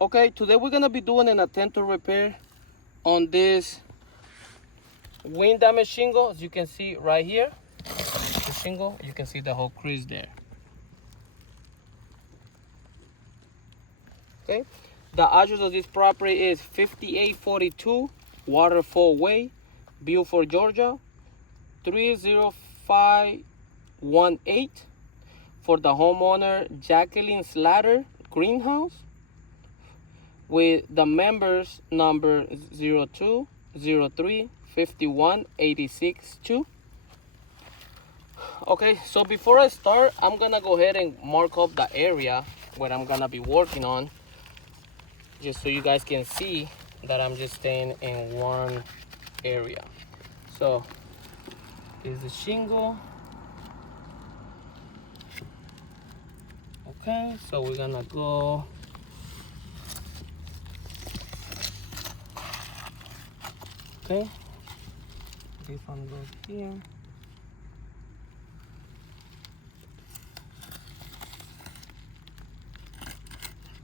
Okay, today we're gonna be doing an attempt to repair on this wind damage shingle. As you can see right here, the shingle, you can see the whole crease there. Okay, the address of this property is 5842 Waterfall Way, Beaufort, Georgia, 30518. For the homeowner Jacqueline Slater Greenhouse, with the members number 02035186-2. Okay, so before I start, I'm gonna go ahead and mark up the area where I'm gonna be working on, just so you guys can see that I'm just staying in one area. So this is the shingle. Okay, so we're gonna go okay. This one goes here.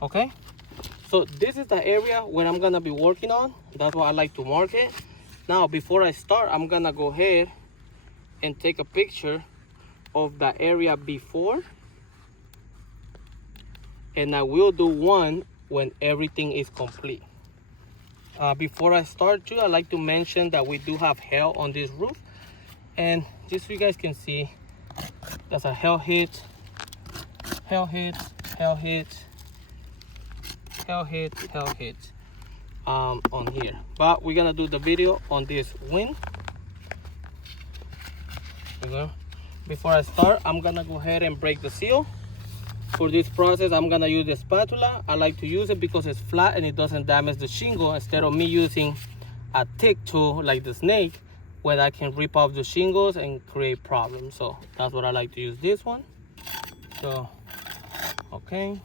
Okay, so this is the area where I'm gonna be working on. That's why I like to mark it. Now, before I start, I'm gonna go ahead and take a picture of the area before, and I will do one when everything is complete. Before I start too, I like to mention that we do have hail on this roof, and just so you guys can see, that's a hail hit, hail hit, hail hit, hail hit, hail hit on here. But we're gonna do the video on this wind. Okay. Before I start, I'm gonna go ahead and break the seal. For this process, I'm gonna use the spatula. I like to use it because it's flat and it doesn't damage the shingle, instead of me using a thick tool like the snake, where I can rip off the shingles and create problems. So that's what I like to use this one. So, okay.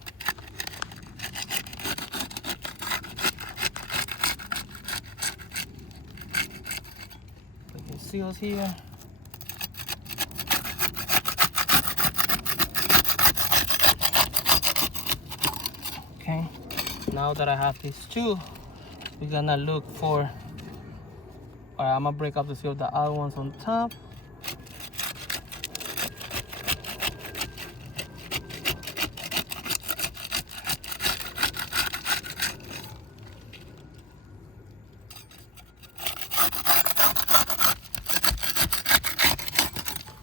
Put the seals here. Okay, now that I have these two, we're gonna look for, alright, I'm gonna break up the seal of the other ones on top.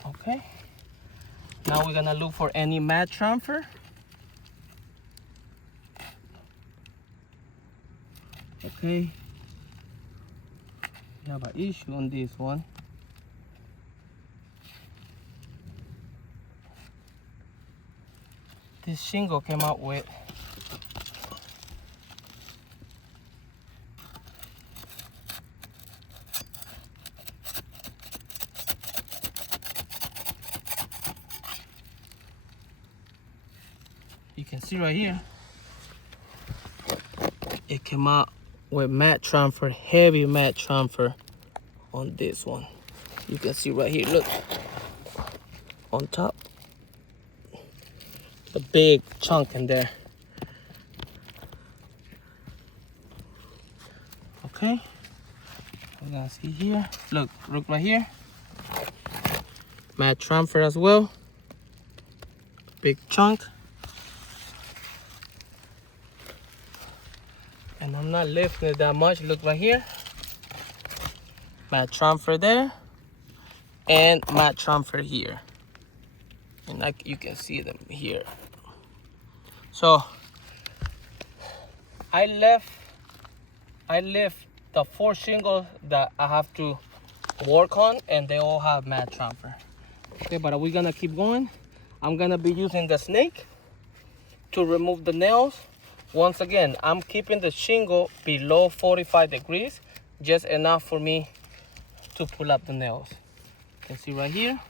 Okay, now we're gonna look for any mat transfer. Okay, we have an issue on this one. This shingle came out with you can see right here, it came out with mat transfer, heavy mat transfer on this one. You can see right here, look, on top, the big chunk in there. Okay, we're gonna see here, look right here, mat transfer as well, big chunk. And I'm not lifting it that much. Look right here, mat transfer there, and mat transfer here, and like you can see them here. So I left the 4 shingles that I have to work on, and they all have mat transfer. Okay, but we're gonna keep going. I'm gonna be using the snake to remove the nails. Once again, I'm keeping the shingle below 45 degrees, just enough for me to pull up the nails. You can see right here,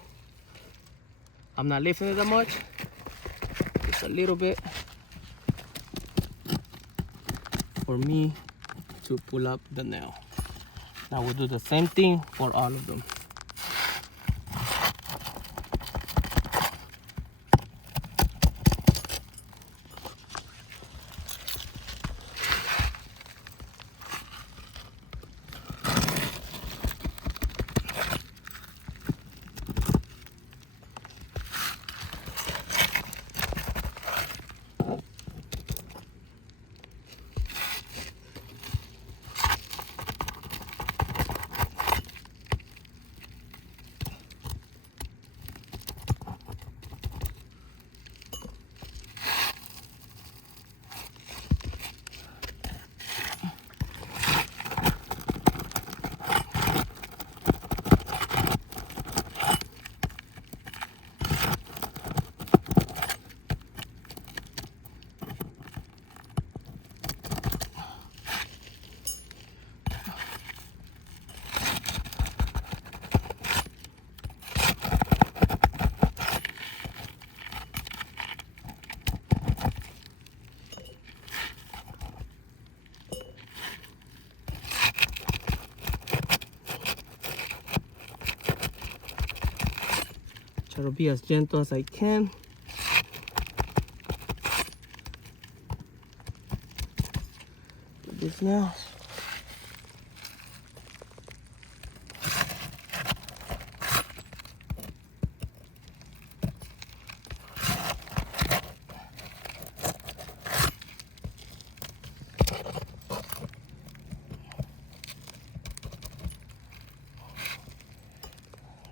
I'm not lifting it that much, just a little bit for me to pull up the nail. Now we'll do the same thing for all of them. Try to be as gentle as I can. With these nails.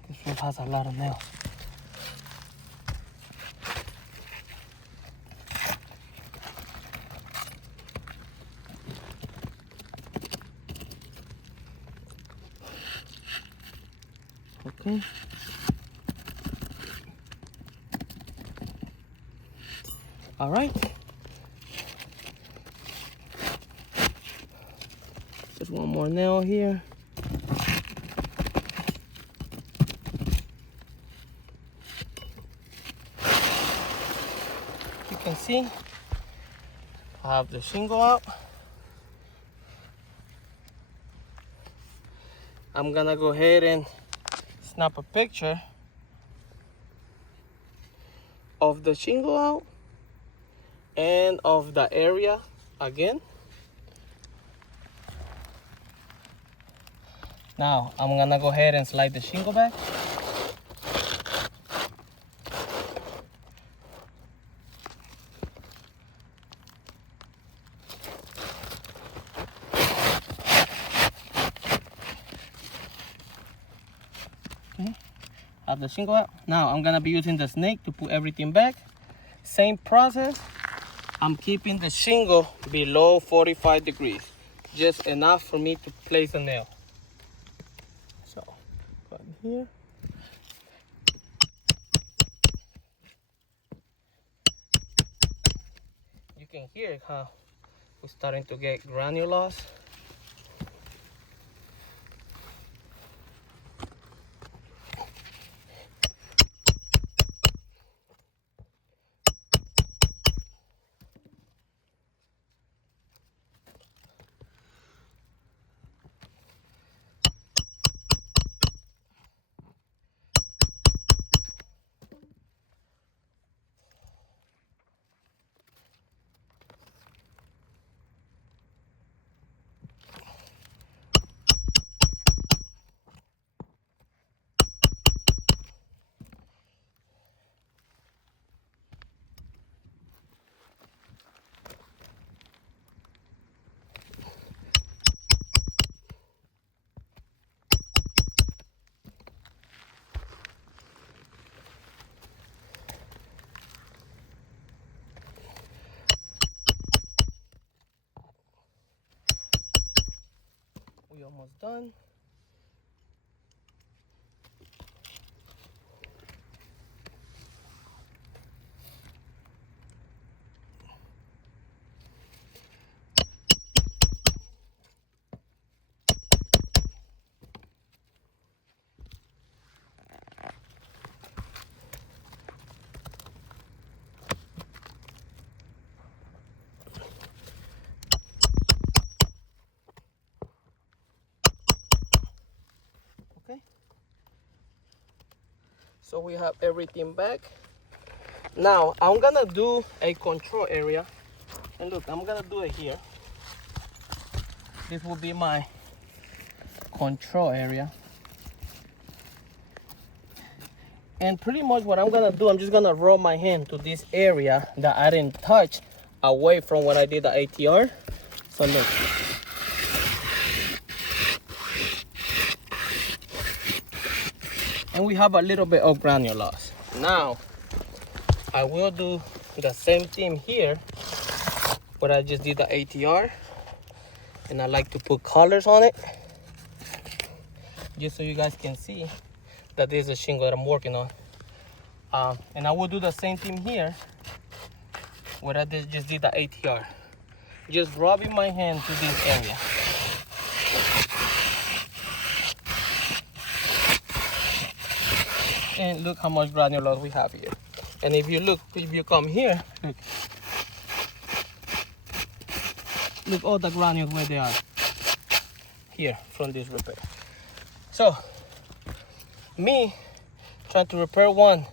This one has a lot of nails. Okay. All right. Just one more nail here. You can see I have the shingle out. I'm gonna go ahead and snap a picture of the shingle out and of the area again. Now I'm gonna go ahead and slide the shingle back. Okay, have the shingle out. Now I'm gonna be using the snake to put everything back. Same process. I'm keeping the shingle below 45 degrees, just enough for me to place a nail. So, go in here. You can hear how we're starting to get granules. We're almost done. Okay, so we have everything back. Now I'm gonna do a control area, and look, I'm gonna do it here. This will be my control area, and pretty much what I'm gonna do, I'm just gonna roll my hand to this area that I didn't touch away from when I did the ATR. So look, and we have a little bit of granules. Now I will do the same thing here where I just did the ATR, and I like to put colors on it just so you guys can see that this is a shingle that I'm working on. And I will do the same thing here where I just did the ATR, just rubbing my hand to this area. And look how much granules we have here. And if you look, if you come here, look all the granules where they are here from this repair. So me trying to repair one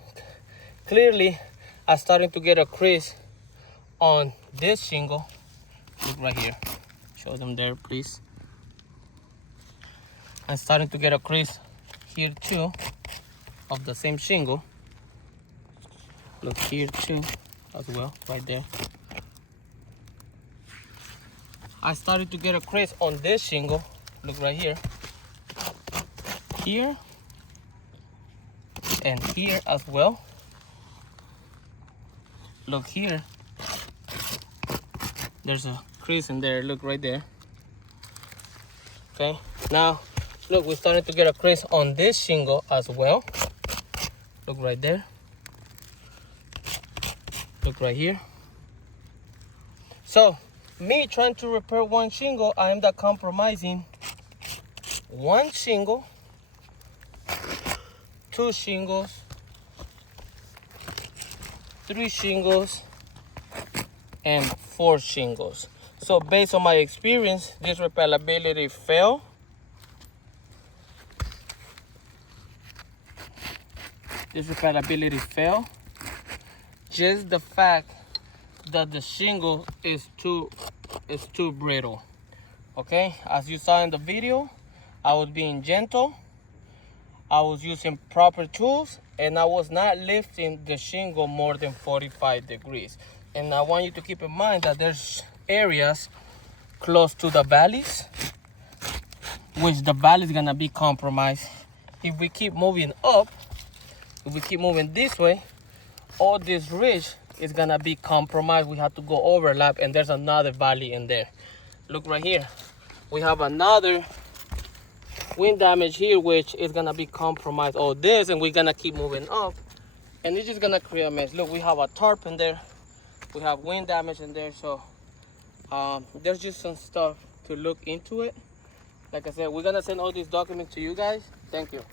clearly I'm starting to get a crease on this shingle. Look right here. Show them there, please. I'm starting to get a crease here too of the same shingle. Look here too as well, right there. I started to get a crease on this shingle. Look right here. Here and here as well. Look here. There's a crease in there. Look right there. Okay. Now, look, we're starting to get a crease on this shingle as well. Look right there. Look right here. So, me trying to repair one shingle, I end up compromising one shingle, two shingles, three shingles, and four shingles. So based on my experience, this repairability failed. This repairability failed. Just the fact that the shingle is too brittle. Okay, as you saw in the video, I was being gentle, I was using proper tools, and I was not lifting the shingle more than 45 degrees. And I want you to keep in mind that there's areas close to the valleys, which the valley is gonna be compromised. If we keep moving up, if we keep moving this way, all this ridge is gonna be compromised. We have to go overlap, and there's another valley in there. Look right here. We have another wind damage here, which is gonna be compromised. All this, and we're gonna keep moving up, and it's just gonna create a mess. Look, we have a tarp in there. We have wind damage in there, so there's just some stuff to look into it. Like I said, we're gonna send all these documents to you guys. Thank you.